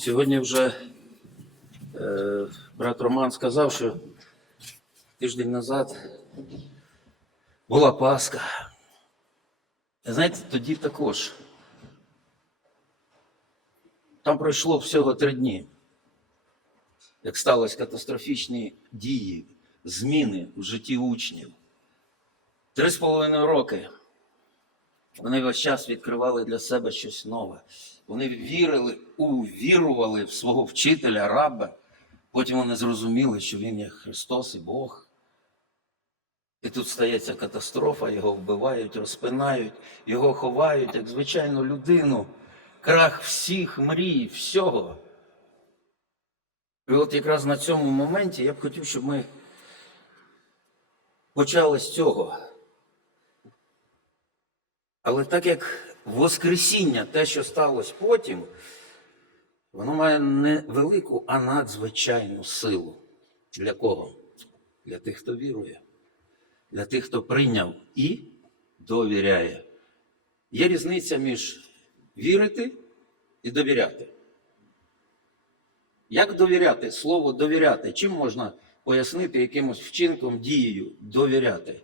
Сьогодні вже е, брат Роман сказав, що тиждень назад була Пасха. Знаєте, тоді також. Там пройшло всього три дні, як сталися катастрофічні дії, зміни в житті учнів. Три з половиною роки вони весь час відкривали для себе щось нове. Вони вірили, увірували в свого вчителя, раба. Потім вони зрозуміли, що він є Христос і Бог. І тут стається катастрофа, його вбивають, розпинають, його ховають, як звичайну людину, крах всіх мрій, всього. І от якраз на цьому моменті я б хотів, щоб ми почали з цього. Але так як Воскресіння, те, що сталося потім, воно має не велику, а надзвичайну силу. Для кого? Для тих, хто вірує, для тих, хто прийняв і довіряє. Є різниця між вірити і довіряти. Як довіряти? Слово довіряти. Чим можна пояснити якимось вчинком, дією довіряти?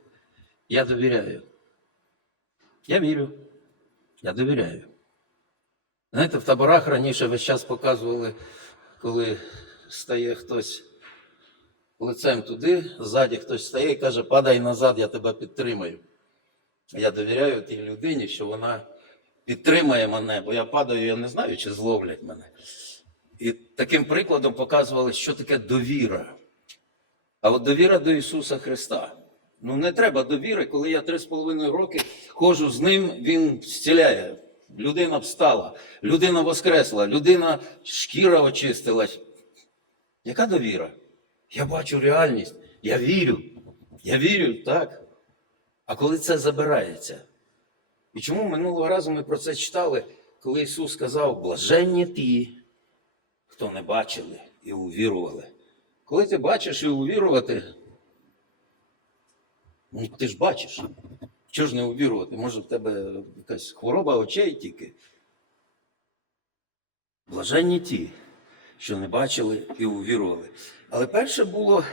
Я довіряю. Я вірю. Я довіряю. Знаєте, в таборах раніше весь час показували, коли стає хтось лицем туди, ззаді хтось стає і каже, падай назад, я тебе підтримаю. Я довіряю тій людині, що вона підтримає мене, бо я падаю, я не знаю, чи зловлять мене. І таким прикладом показували, що таке довіра. А от довіра до Ісуса Христа. Ну не треба довіри, коли я три з половиною роки ходжу з ним, він зціляє. Людина встала, людина воскресла, людина шкіра очистилась. Яка довіра? Я бачу реальність, я вірю. Я вірю, так. А коли це забирається? І чому минулого разу ми про це читали, коли Ісус сказав, блаженні ті, хто не бачили і увірували. Коли ти бачиш і увірувати, ну ти ж бачиш. Чого ж не увірувати? Може, в тебе якась хвороба очей тільки. Блаженні ті, що не бачили і увірували. Але перше було,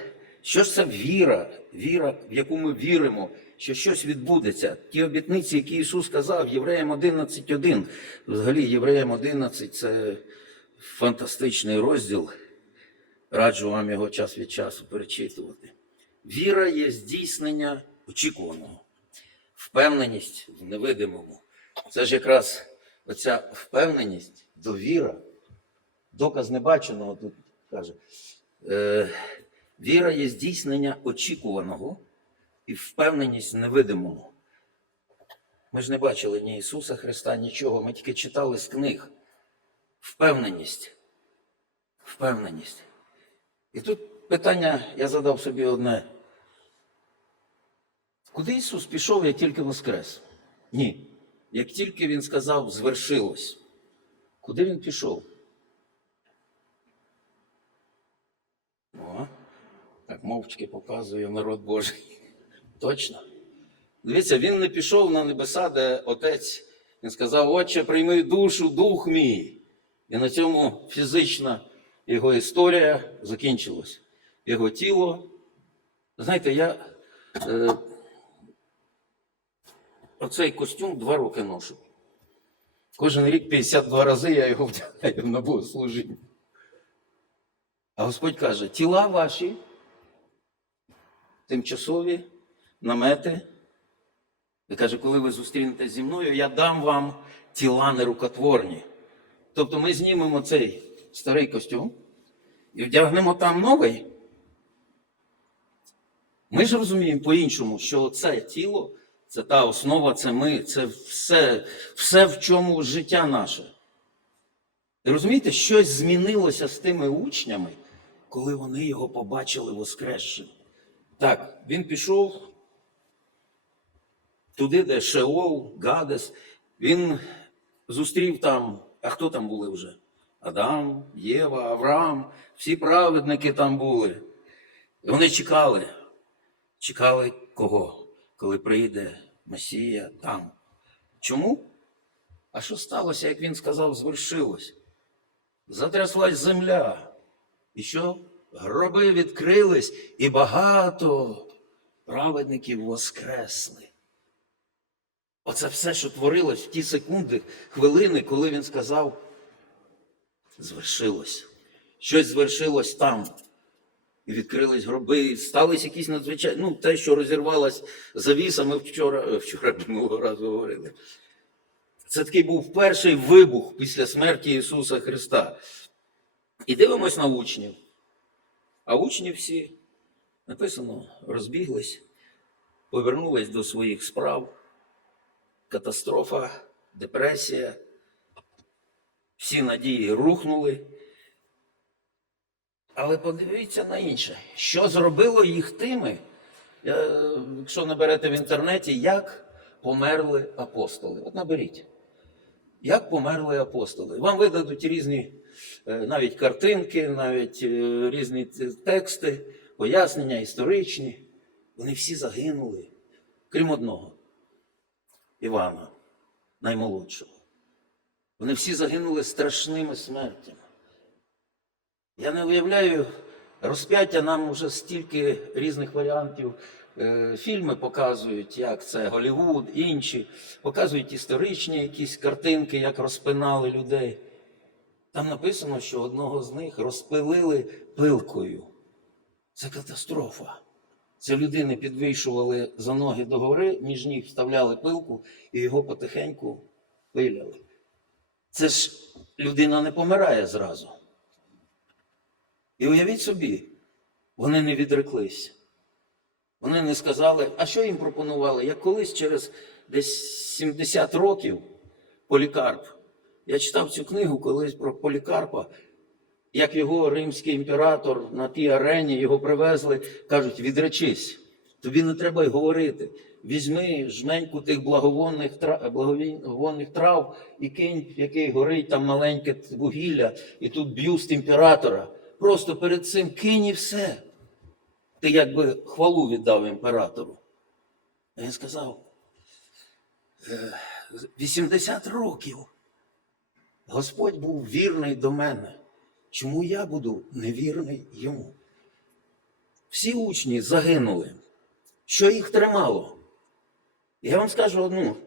що ж це віра, віра, в яку ми віримо, що щось відбудеться. Ті обітниці, які Ісус сказав, Євреям 11.1. Взагалі, Євреям 11 це фантастичний розділ. Раджу вам його час від часу перечитувати. Віра є здійснення очікуваного, впевненість в невидимому. Це ж якраз оця впевненість, довіра, доказ небаченого тут каже. Е, віра є здійснення очікуваного і впевненість в невидимому. Ми ж не бачили ні Ісуса Христа, нічого. Ми тільки читали з книг. Впевненість. Впевненість. І тут питання я задав собі одне. Куди Ісус пішов, як тільки воскрес? Ні. Як тільки Він сказав, звершилось. Куди він пішов? О, так мовчки показує народ Божий. Точно. Дивіться, він не пішов на небеса, де отець він сказав: Отче, прийми душу, дух мій. І на цьому фізична його історія закінчилась. Його тіло. Знаєте, я е, оцей костюм два роки ношу. Кожен рік 52 рази я його вдягаю на богослужіння. А Господь каже: тіла ваші, тимчасові намети. І каже, коли ви зустрінетесь зі мною, я дам вам тіла нерукотворні. Тобто ми знімемо цей старий костюм і вдягнемо там новий. Ми ж розуміємо по-іншому, що це тіло, це та основа, це ми, це все, все в чому життя наше. І розумієте, щось змінилося з тими учнями, коли вони його побачили воскресшим. Так, він пішов туди, де Шеол, Гадес, він зустрів там, а хто там були вже? Адам, Єва, Авраам, всі праведники там були. І вони чекали. Чекали кого? Коли прийде Месія там. Чому? А що сталося, як він сказав, звершилось? затряслась земля. І що? Гроби відкрились, і багато праведників воскресли. Оце все, що творилось в ті секунди, хвилини, коли він сказав, звершилось. Щось звершилось там. І відкрились гроби, стались якісь надзвичайні. Ну, те, що розірвалась завіса, ми вчора, е, вчора минулого разу говорили. Це такий був перший вибух після смерті Ісуса Христа. І дивимось на учнів. А учні всі, написано, розбіглись, повернулись до своїх справ. Катастрофа, депресія. Всі надії рухнули. Але подивіться на інше, що зробило їх тими, якщо наберете в інтернеті, як померли апостоли. От наберіть. Як померли апостоли? Вам видадуть різні е, навіть картинки, навіть е, різні тексти, пояснення історичні. Вони всі загинули, крім одного Івана, наймолодшого. Вони всі загинули страшними смертями. Я не уявляю, розп'яття нам вже стільки різних варіантів. е, Фільми показують, як це Голівуд, інші, показують історичні якісь картинки, як розпинали людей. Там написано, що одного з них розпилили пилкою. Це катастрофа. Це людини підвищували за ноги до гори, між ніг вставляли пилку і його потихеньку пиляли. Це ж людина не помирає зразу. І уявіть собі, вони не відреклись. Вони не сказали, а що їм пропонували? Як колись через десь 70 років Полікарп. Я читав цю книгу колись про Полікарпа, як його римський імператор на тій арені його привезли, кажуть, відречись, тобі не треба й говорити. Візьми жменьку тих благовонних, благовонних трав і кинь, який горить там маленьке вугілля, і тут б'юст імператора. Просто перед цим кинь і все. Ти якби хвалу віддав імператору. А він сказав: «Е, 80 років. Господь був вірний до мене. Чому я буду невірний йому? Всі учні загинули. Що їх тримало? Я вам скажу одну,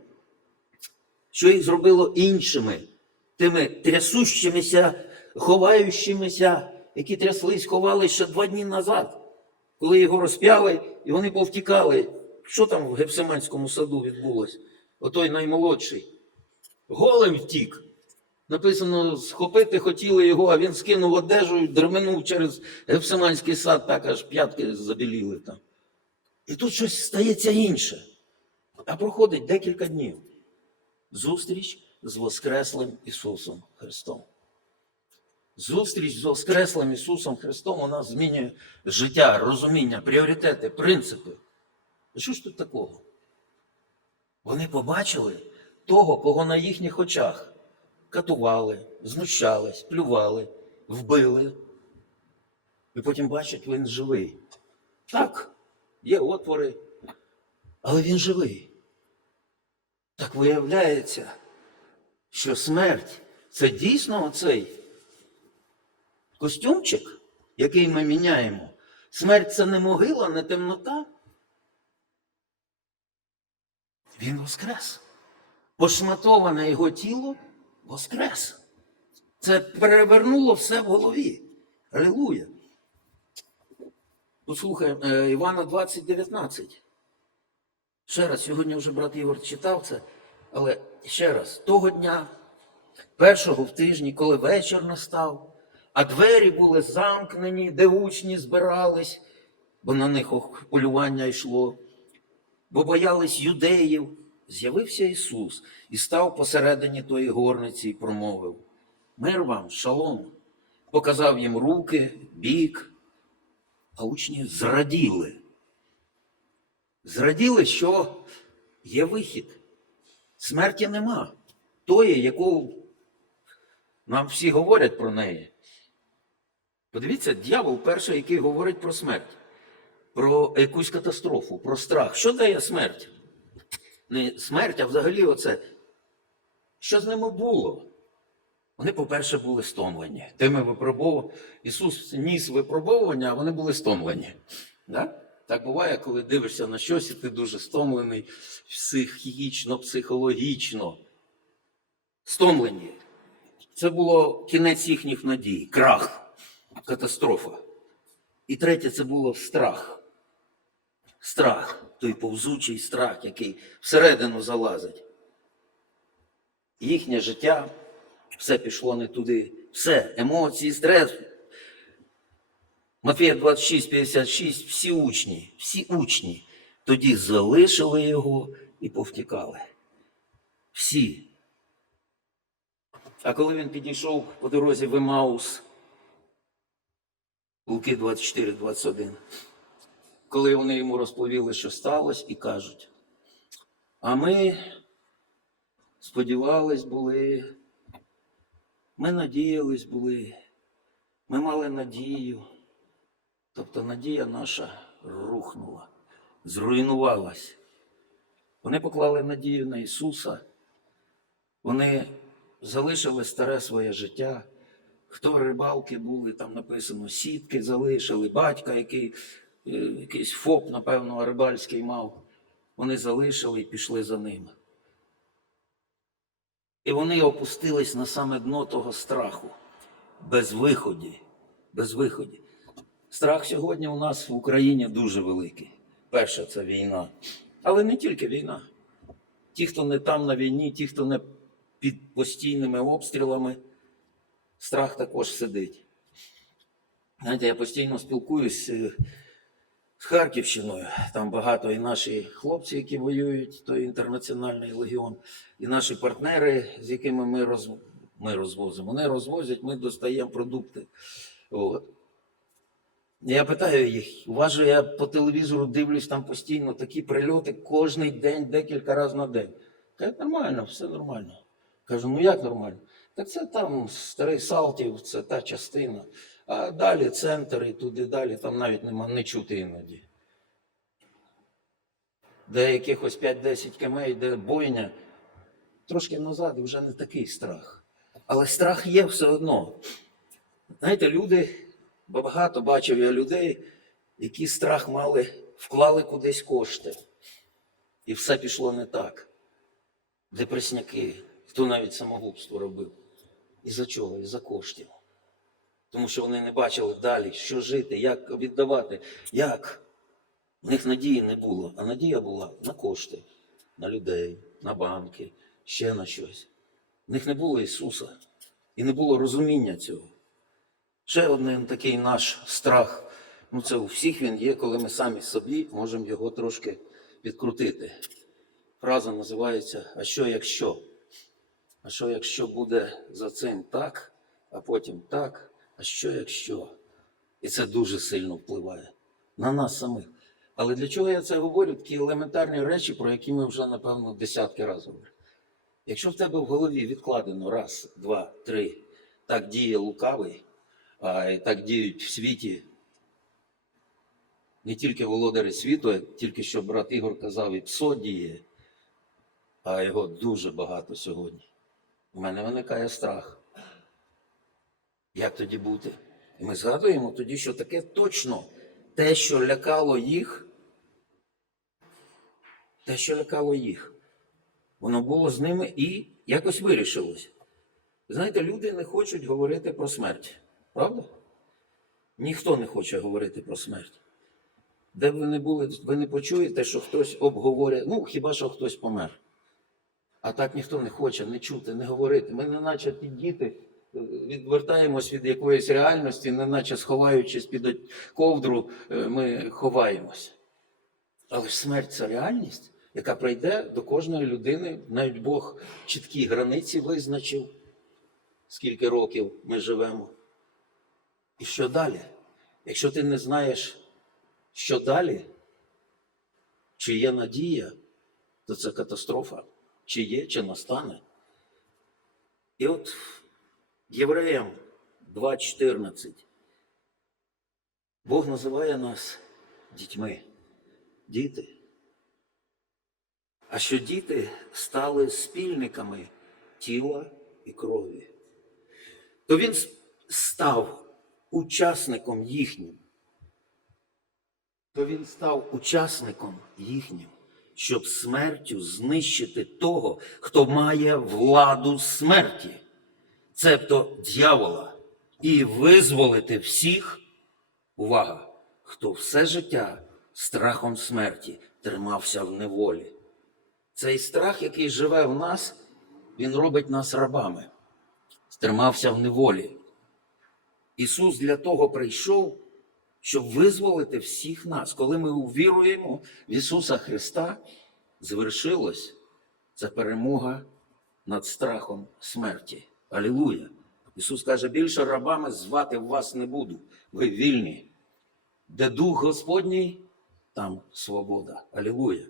що їх зробило іншими, тими трясущимися, ховаючимися, які тряслись, ховали ще два дні назад, коли його розп'яли, і вони повтікали. Що там в Гефсиманському саду відбулось? Отой наймолодший. Голим втік. Написано, схопити хотіли його, а він скинув одежу і дерменув через Гефсиманський сад, так аж п'ятки забіліли там. І тут щось стається інше. А проходить декілька днів. Зустріч з Воскреслим Ісусом Христом. Зустріч з Воскреслим Ісусом Христом у нас змінює життя, розуміння, пріоритети, принципи. А що ж тут такого? Вони побачили того, кого на їхніх очах катували, знущались, плювали, вбили. І потім бачать, він живий. Так, є отвори, але він живий. Так виявляється, що смерть це дійсно оцей костюмчик, який ми міняємо. Смерть це не могила, не темнота. Він воскрес. Пошматоване його тіло воскрес. Це перевернуло все в голові. Алілуя. Послухай, е, Івана 20, 19. Ще раз, сьогодні вже брат Ігор читав це, але ще раз, того дня, першого в тижні, коли вечір настав, а двері були замкнені, де учні збирались, бо на них полювання йшло, бо боялись юдеїв, з'явився Ісус і став посередині тої горниці і промовив: Мир вам, шалом, показав їм руки, бік, а учні зраділи. Зраділи, що є вихід. Смерті нема. Тої, яку нам всі говорять про неї. Подивіться, дьявол перший, який говорить про смерть, про якусь катастрофу, про страх. Що дає смерть? Не смерть, а взагалі оце. Що з ними було? Вони, по-перше, були стомлені. Тими випробов... Ісус ніс випробовування, а вони були стомлені. Да? Так буває, коли дивишся на щось, і ти дуже стомлений психічно, психологічно. Стомлені. Це було кінець їхніх надій, крах, катастрофа. І третє це було страх. Страх, той повзучий страх, який всередину залазить. Їхнє життя, все пішло не туди. Все, емоції, стрес. Матвія 26, 56, всі учні, всі учні тоді залишили його і повтікали. Всі. А коли він підійшов по дорозі в Емаус, Луки 24, 21, коли вони йому розповіли, що сталося, і кажуть, а ми сподівались були, ми надіялись були, ми мали надію. Тобто надія наша рухнула, зруйнувалась. Вони поклали надію на Ісуса, вони залишили старе своє життя. Хто рибалки були, там написано, сітки залишили, батька, який е, якийсь ФОП, напевно, рибальський мав. Вони залишили і пішли за ним. І вони опустились на саме дно того страху, без виході, без виході. Страх сьогодні у нас в Україні дуже великий. Перше це війна. Але не тільки війна. Ті, хто не там на війні, ті, хто не під постійними обстрілами, страх також сидить. Знаєте, я постійно спілкуюсь е, з Харківщиною. Там багато і наші хлопці, які воюють, той інтернаціональний легіон, і наші партнери, з якими ми, роз... ми розвозимо. Вони розвозять, ми достаємо продукти. От. Я питаю їх, у же я по телевізору дивлюсь там постійно такі прильоти кожний день, декілька разів на день. Кажуть, нормально, все нормально. Кажу, ну як нормально? Так це там старий Салтів, це та частина. А далі центр і туди далі, там навіть нема не чути іноді. Де якихось 5-10 км йде бойня, трошки назад і вже не такий страх. Але страх є все одно. Знаєте, люди, багато бачив я людей, які страх мали, вклали кудись кошти. І все пішло не так. Депресняки, хто навіть самогубство робив. І за чого? І за коштів. Тому що вони не бачили далі, що жити, як віддавати, як. У них надії не було, а надія була на кошти, на людей, на банки, ще на щось. У них не було Ісуса і не було розуміння цього. Ще один такий наш страх. Ну, це у всіх він є, коли ми самі собі можемо його трошки підкрутити. Фраза називається А що якщо? А що якщо буде за цим так, а потім так, а що якщо? І це дуже сильно впливає на нас самих. Але для чого я це говорю? Такі елементарні речі, про які ми вже, напевно, десятки разів говорили. Якщо в тебе в голові відкладено раз, два, три, так діє лукавий, а і так діють в світі не тільки володарі світу, як тільки що брат Ігор казав, і псо діє, а його дуже багато сьогодні. У мене виникає страх. Як тоді бути? І ми згадуємо тоді, що таке точно те, що лякало їх, те, що лякало їх, воно було з ними і якось вирішилось. Знаєте, люди не хочуть говорити про смерть, правда? Ніхто не хоче говорити про смерть. Де б ви не були, ви не почуєте, що хтось обговорює, ну хіба що хтось помер. А так ніхто не хоче не чути, не говорити. Ми, не наче ті діти, е, відвертаємось від якоїсь реальності, не наче сховаючись під ковдру, е, ми ховаємось. Але ж смерть це реальність, яка прийде до кожної людини. Навіть Бог чіткі границі визначив, скільки років ми живемо. І що далі? Якщо ти не знаєш, що далі, чи є надія, то це катастрофа, чи є, чи настане. І от Євреям 2.14. Бог називає нас дітьми, діти. А що діти стали спільниками тіла і крові. то він став учасником їхнім. То він став учасником їхнім, щоб смертю знищити того, хто має владу смерті, цебто дьявола, і визволити всіх, увага, хто все життя страхом смерті тримався в неволі. Цей страх, який живе в нас, він робить нас рабами, тримався в неволі. Ісус для того прийшов, щоб визволити всіх нас. Коли ми увіруємо в Ісуса Христа, звершилось це перемога над страхом смерті. Алілуя! Ісус каже, більше рабами звати вас не буду. Ви вільні. Де дух Господній, там свобода. Алілуя.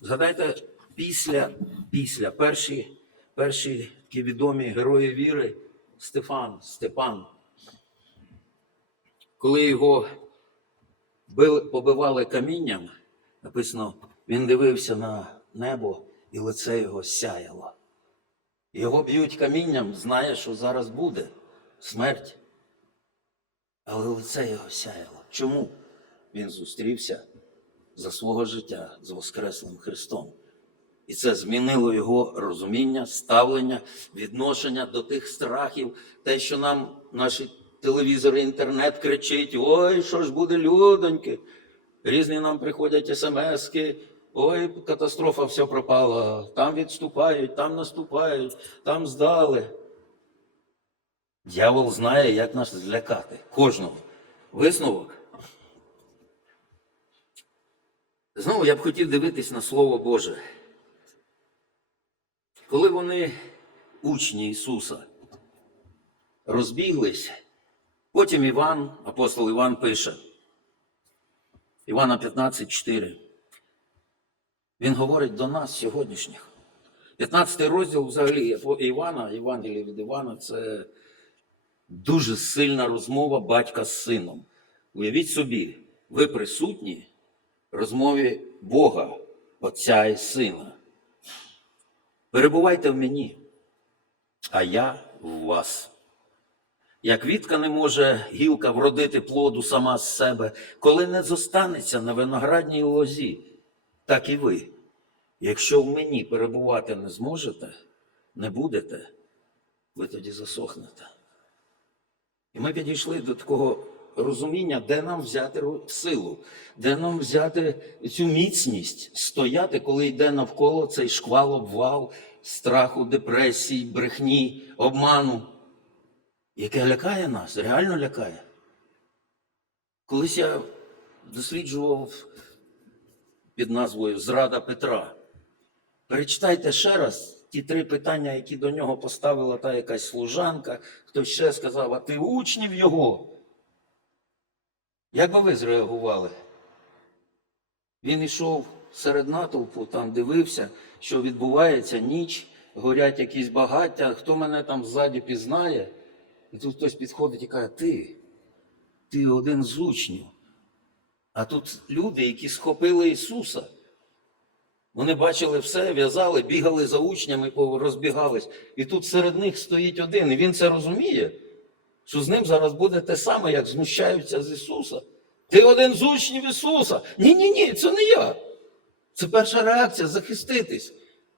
Згадайте, після, після перші, перші такі відомі герої віри Стефан, Степан, коли його побивали камінням, написано, він дивився на небо, і лице його сяяло. Його б'ють камінням, знає, що зараз буде смерть. Але лице його сяяло. Чому? Він зустрівся за свого життя з Воскреслим Христом. І це змінило його розуміння, ставлення, відношення до тих страхів, те, що нам наші телевізори, інтернет кричить: ой, що ж буде, людоньки. Різні нам приходять смски, ой, катастрофа, все пропало, там відступають, там наступають, там здали. Дьявол знає, як нас злякати. Кожного. Висновок. Знову я б хотів дивитись на Слово Боже. Коли вони, учні Ісуса, розбіглись, потім Іван, апостол Іван пише, Івана 15,4. Він говорить до нас сьогоднішніх. 15 розділ взагалі Івана, Євангелія від Івана це дуже сильна розмова батька з сином. Уявіть собі, ви присутні в розмові Бога, Отця і Сина. Перебувайте в мені, а я в вас. Як вітка не може гілка вродити плоду сама з себе, коли не зостанеться на виноградній лозі, так і ви. Якщо в мені перебувати не зможете, не будете, ви тоді засохнете. І ми підійшли до такого розуміння, де нам взяти силу, де нам взяти цю міцність стояти, коли йде навколо цей шквал, обвал страху, депресії, брехні, обману, яке лякає нас, реально лякає. Колись я досліджував під назвою Зрада Петра. Перечитайте ще раз ті три питання, які до нього поставила та якась служанка, хтось ще сказав, а ти учнів його. Як би ви зреагували? Він йшов серед натовпу, там дивився, що відбувається ніч, горять якісь багаття, хто мене там ззаді пізнає. І тут хтось підходить і каже, ти, ти один з учнів. А тут люди, які схопили Ісуса. Вони бачили все, в'язали, бігали за учнями, розбігались. І тут серед них стоїть один. І він це розуміє, що з ним зараз буде те саме, як знущаються з Ісуса. Ти один з учнів Ісуса. Ні, ні, ні, це не я. Це перша реакція захиститись.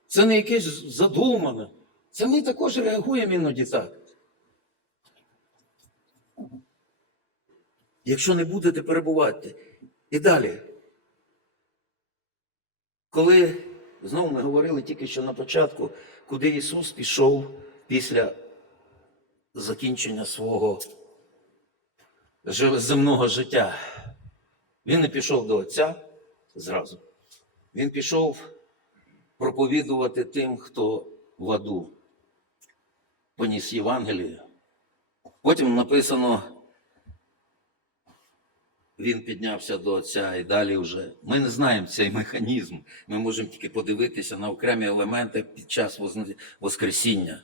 Це не якесь задумане. Це ми також реагуємо іноді так. Якщо не будете перебувати. І далі. Коли знову ми говорили тільки що на початку, куди Ісус пішов після закінчення свого земного життя, Він не пішов до Отця зразу. Він пішов проповідувати тим, хто в аду поніс Євангелію. Потім написано, він піднявся до Отця і далі вже. Ми не знаємо цей механізм. Ми можемо тільки подивитися на окремі елементи під час Воскресіння.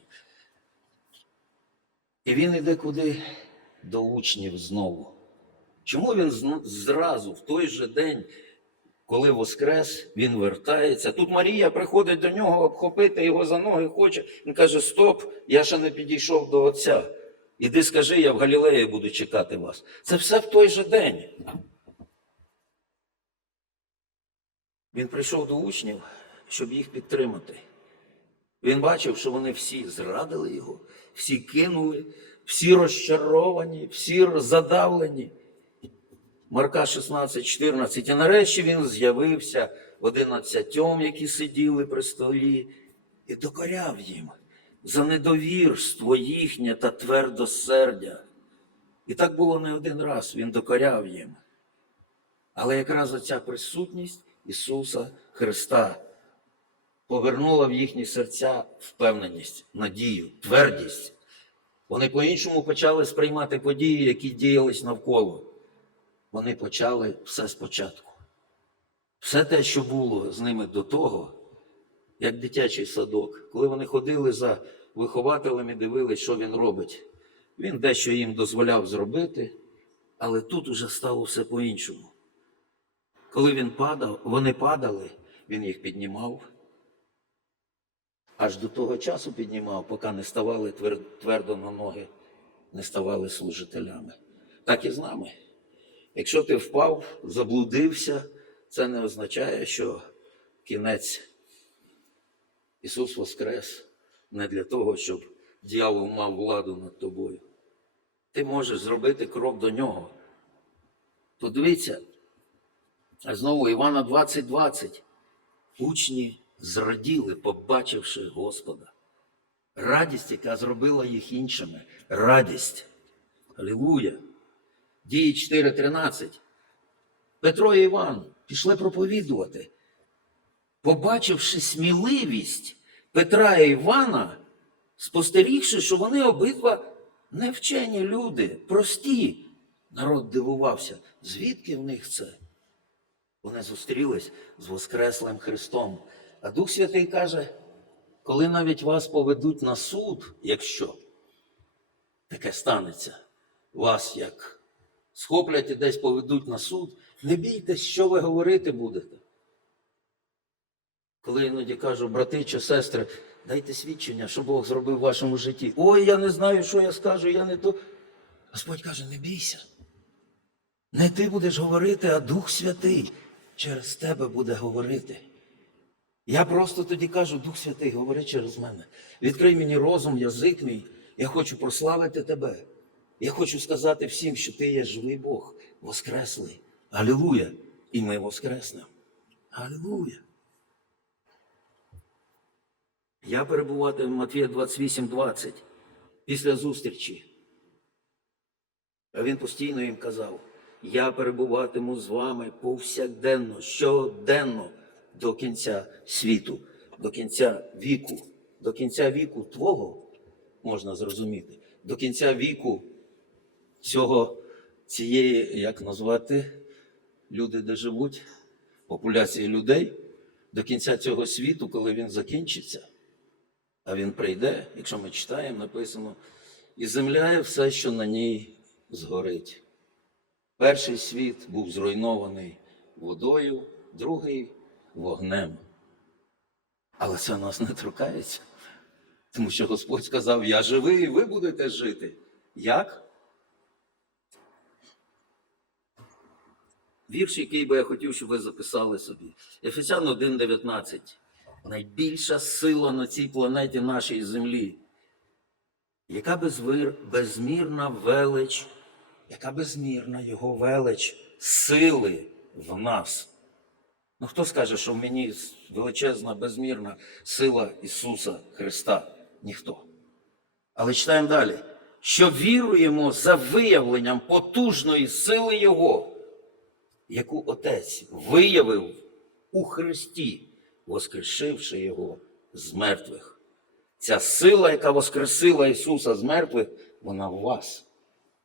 І він іде куди? До учнів знову. Чому він зразу, в той же день, Коли воскрес, він вертається. Тут Марія приходить до нього обхопити його за ноги, хоче. Він каже: Стоп, я ще не підійшов до Отця. Іди скажи, я в Галілеї буду чекати вас. Це все в той же день. Він прийшов до учнів, щоб їх підтримати. Він бачив, що вони всі зрадили його, всі кинули, всі розчаровані, всі задавлені. Марка 16, 14. І нарешті він з'явився одинадцятьом, які сиділи при столі, і докоряв їм за недовірство їхнє та твердосердя. І так було не один раз, він докоряв їм. Але якраз оця присутність Ісуса Христа повернула в їхні серця впевненість, надію, твердість. Вони по-іншому почали сприймати події, які діялись навколо. Вони почали все спочатку. Все те, що було з ними до того, як дитячий садок, коли вони ходили за вихователем і дивились, що він робить. Він дещо їм дозволяв зробити, але тут уже стало все по-іншому. Коли він падав, вони падали, він їх піднімав. Аж до того часу піднімав, поки не ставали твердо на ноги, не ставали служителями. Так і з нами. Якщо ти впав, заблудився, це не означає, що кінець Ісус Воскрес не для того, щоб дьявол мав владу над тобою. Ти можеш зробити крок до нього. Подивіться, а знову Івана 20:20. Учні зраділи, побачивши Господа. Радість, яка зробила їх іншими. Радість. Алілуя. Дії 4.13. Петро і Іван пішли проповідувати. Побачивши сміливість Петра і Івана, спостерігши, що вони обидва невчені люди, прості, народ дивувався, звідки в них це? Вони зустрілись з Воскреслим Христом. А Дух Святий каже, коли навіть вас поведуть на суд, якщо таке станеться, вас як схоплять і десь поведуть на суд, не бійтесь, що ви говорити будете. Коли іноді кажу, брати чи сестри, дайте свідчення, що Бог зробив в вашому житті. Ой, я не знаю, що я скажу, я не то. Господь каже, не бійся. Не ти будеш говорити, а Дух Святий через тебе буде говорити. Я просто тоді кажу, Дух Святий, говори через мене. Відкрий мені розум, язик мій. Я хочу прославити тебе. Я хочу сказати всім, що ти є живий Бог, воскреслий. Алілуя! І ми воскреснемо. Алілуя! Я перебуватиму в Матвія 28, 20 після зустрічі. А він постійно їм казав: Я перебуватиму з вами повсякденно, щоденно до кінця світу, до кінця віку, до кінця віку твого можна зрозуміти, до кінця віку цього, цієї, як назвати, люди, де живуть, популяції людей, до кінця цього світу, коли він закінчиться. А він прийде, якщо ми читаємо, написано, і земля і все, що на ній згорить. Перший світ був зруйнований водою, другий вогнем. Але це нас не торкається. Тому що Господь сказав: Я живий, і ви будете жити. Як? Вірш, який би я хотів, щоб ви записали собі. Ефесян 1,19. Найбільша сила на цій планеті нашій землі. Яка безвир, безмірна велич, яка безмірна його велич сили в нас. Ну хто скаже, що в мені величезна безмірна сила Ісуса Христа? Ніхто. Але читаємо далі. Що віруємо за виявленням потужної сили Його, яку Отець виявив у Христі, воскрешивши Його з мертвих. Ця сила, яка воскресила Ісуса з мертвих, вона в вас.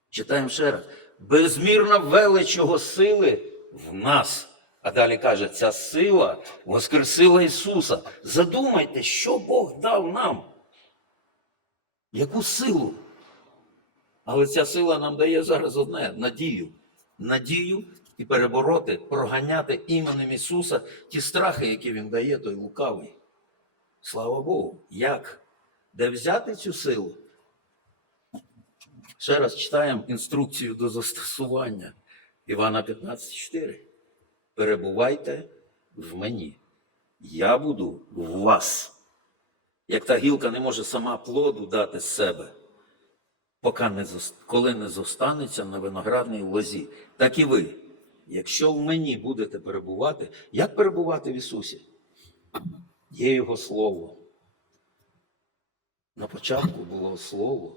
Читаємо ще раз. Безмірна велич Його сили в нас. А далі каже, ця сила воскресила Ісуса. Задумайте, що Бог дав нам. Яку силу? Але ця сила нам дає зараз одне надію. Надію і перебороти, проганяти іменем Ісуса ті страхи, які Він дає, той лукавий. Слава Богу. Як? Де взяти цю силу? Ще раз читаємо інструкцію до застосування Івана 15,4. Перебувайте в мені. Я буду в вас. Як та гілка не може сама плоду дати з себе, поки не коли не зостанеться на виноградній лозі, так і ви. Якщо в мені будете перебувати, як перебувати в Ісусі? Є Його Слово. На початку було Слово,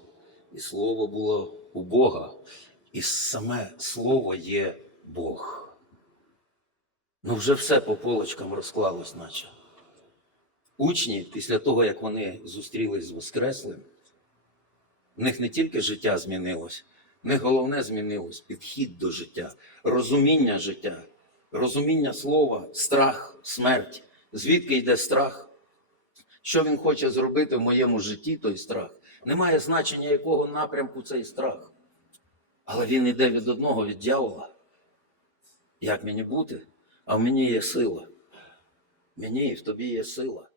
і Слово було у Бога, і саме Слово є Бог. Ну, вже все по полочкам розклалось, наче. Учні, після того, як вони зустрілись з Воскреслим, в них не тільки життя змінилось, них головне змінилось підхід до життя, розуміння життя, розуміння слова, страх, смерть. Звідки йде страх? Що він хоче зробити в моєму житті, той страх? Немає значення, якого напрямку цей страх. Але він йде від одного, від дьявола. Як мені бути? А в мені є сила. Мені і в тобі є сила.